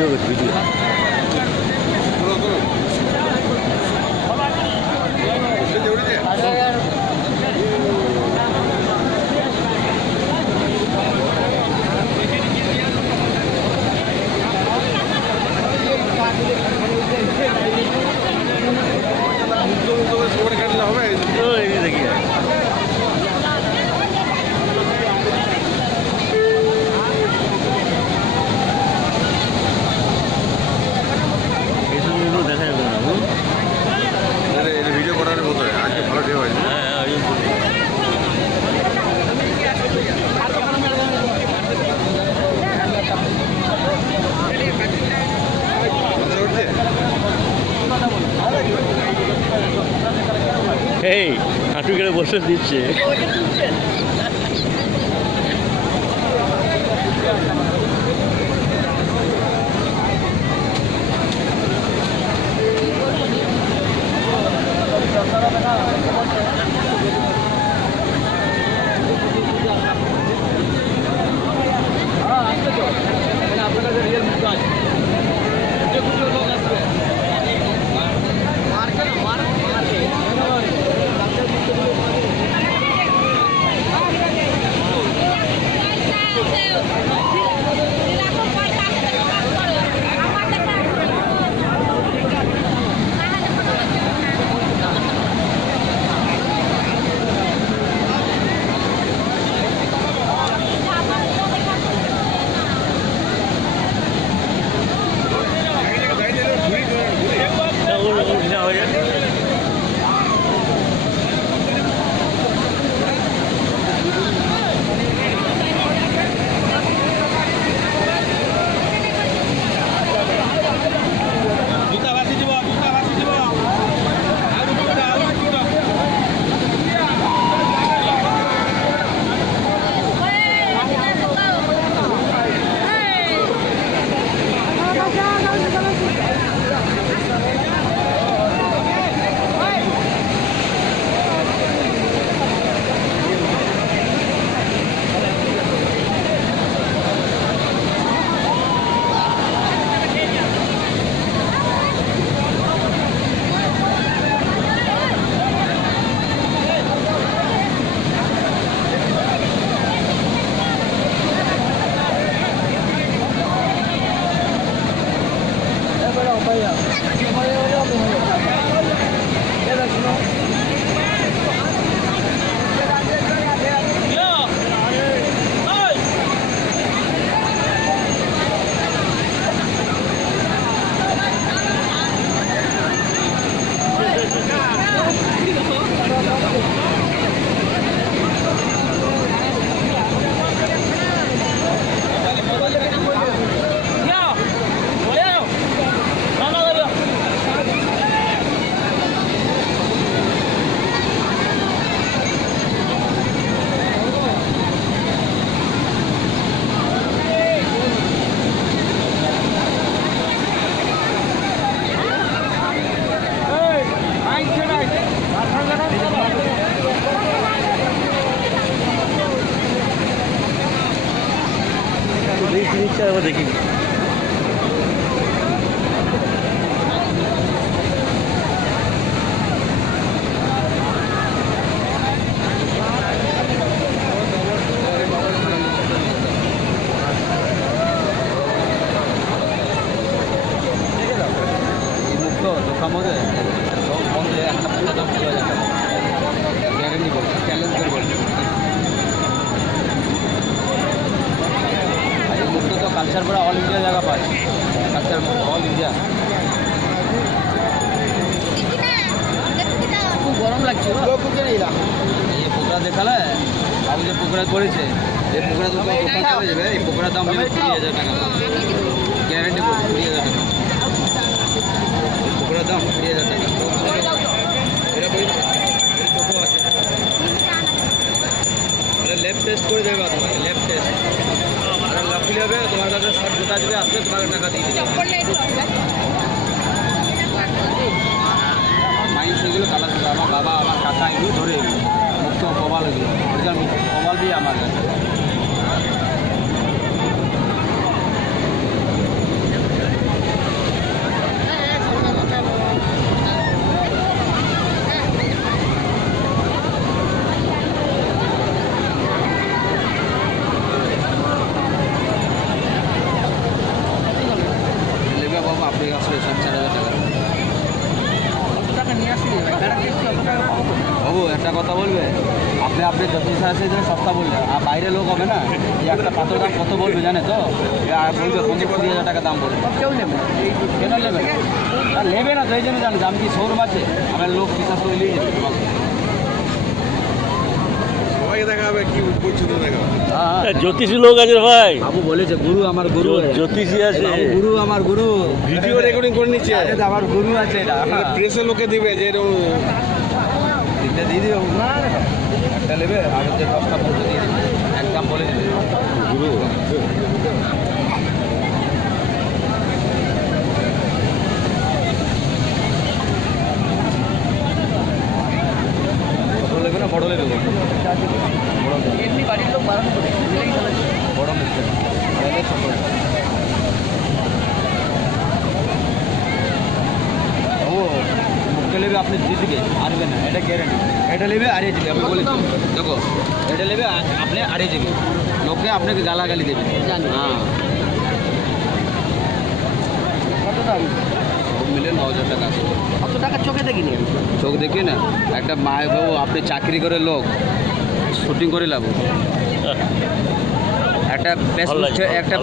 Video video দেখি দেখা যাবে না ভিডিও করার মতো আজকে ভালো ডে হয়। এই হাঁটু কেটে বসে দিচ্ছে। দেখি দোকানে বন্ধে একটা পুরো দাম চলে যাবে গ্যারেন্টি করছি চ্যালেঞ্জ করে বলছি মুক্ত তো কালচার পরে অল ইন্ডিয়া জায়গা পায় কালচার অল ইন্ডিয়া খুব গরম লাগছে এই পোকরা দেখালে বাবু যে পোকরা করেছে এই পোকরা তো দোকান চলে যাবে এই পোকরার দাম নেবে 20,000 টাকা গ্যারেন্টি করছি 20,000 টাকা পোকরার দাম 20,000 টাকা এটা লেফট টেস্ট করে দেবে তোমাকে লেফট টেস্ট আর লাফি যাবে তোমার কাছে শর্ট গোটা যাবে আসলে তোমাকে টাকা দিয়ে দেবে মাইন্ড সেগুলো কালার আমার বাবা আমার কাকা এগুলো ধরে এগুলো মুক্ত কবাল এগুলো অরিজিনাল কবাল দিয়ে আমার কাছে আসলে 4,500 টাকা। বাবু একটা কথা বলবে, আপনি জ্যোতিষ আছে যে সস্তা বলবে, আর বাইরে লোক হবে না, যে একটা পাথর দাম কত বলবে জানে তো, আর বলবে 15-20 টাকা দাম বলবে। কেউ নেবে কেন নেবে? আর নেবে না তো এই জন্য জানে দাম কি শোরুম আছে, আমার লোক বিশ্বাস করে নিয়ে যাবে তোমাকে। সবাইকে দেখা হবে কি বলছো তো দেখা হবে। হ্যাঁ জ্যোতিষী লোক আছে ভাই, বাবু বলেছে গুরু আমার গুরু, জ্যোতিষী আছে। বাবু গুরু আমার গুরু, ভিডিও রেকর্ডিং করে নিচ্ছে আরে তো আমার গুরু আছে এটা। প্রেসের লোকে দিবে যে এরকম তিনটে দিয়ে দিও, একটা নেবে আর হচ্ছে 10টা পর্যন্ত দিয়ে দেবে, একদম বলে দেবে গুরু। ছোটো নেবে না বড় নেবে? এমনি বাড়ির লোক বারণ করে বড় মিস্ত্রি ছোটো। ও মুখে নেবে আপনি জিতবে, হারবে না, এটা গ্যারেন্টি। এটা নেবে হারিয়ে যাবে, আমি বলে দিই। দেখো এটা নেবে আপনি হারিয়ে যাবে, লোকে আপনাকে গালাগালি দেবে। হ্যাঁ কত দাম? সব মিলে 9,000 টাকা আছে। কত টাকা চোখে দেখিনি আমি, চোখ দেখি না। একটা মায়ের বাবু আপনি চাকরি করে লোক, শুটিং করে লাভ। একটা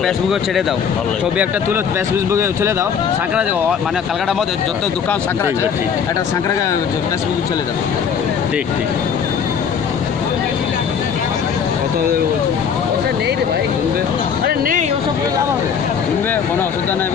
ফেসবুকে ছেড়ে দাও, ভালো লাগে। ছবি একটা তুলে ফেসবুকে ছেড়ে দাও। সাঁকড়া মানে কালকাটার মধ্যে যত দোকান সাঁকড়া আছে, ঠিক আছে, ঠিক। একটা সাঁকড়াকে ফেসবুকে ছেড়ে দাও। ঠিক ঠিক। কত নেই রে ভাই, শুনবে? আরে নেই, ওসব লাভ হবে, শুনবে কোনো অসুবিধা নাই।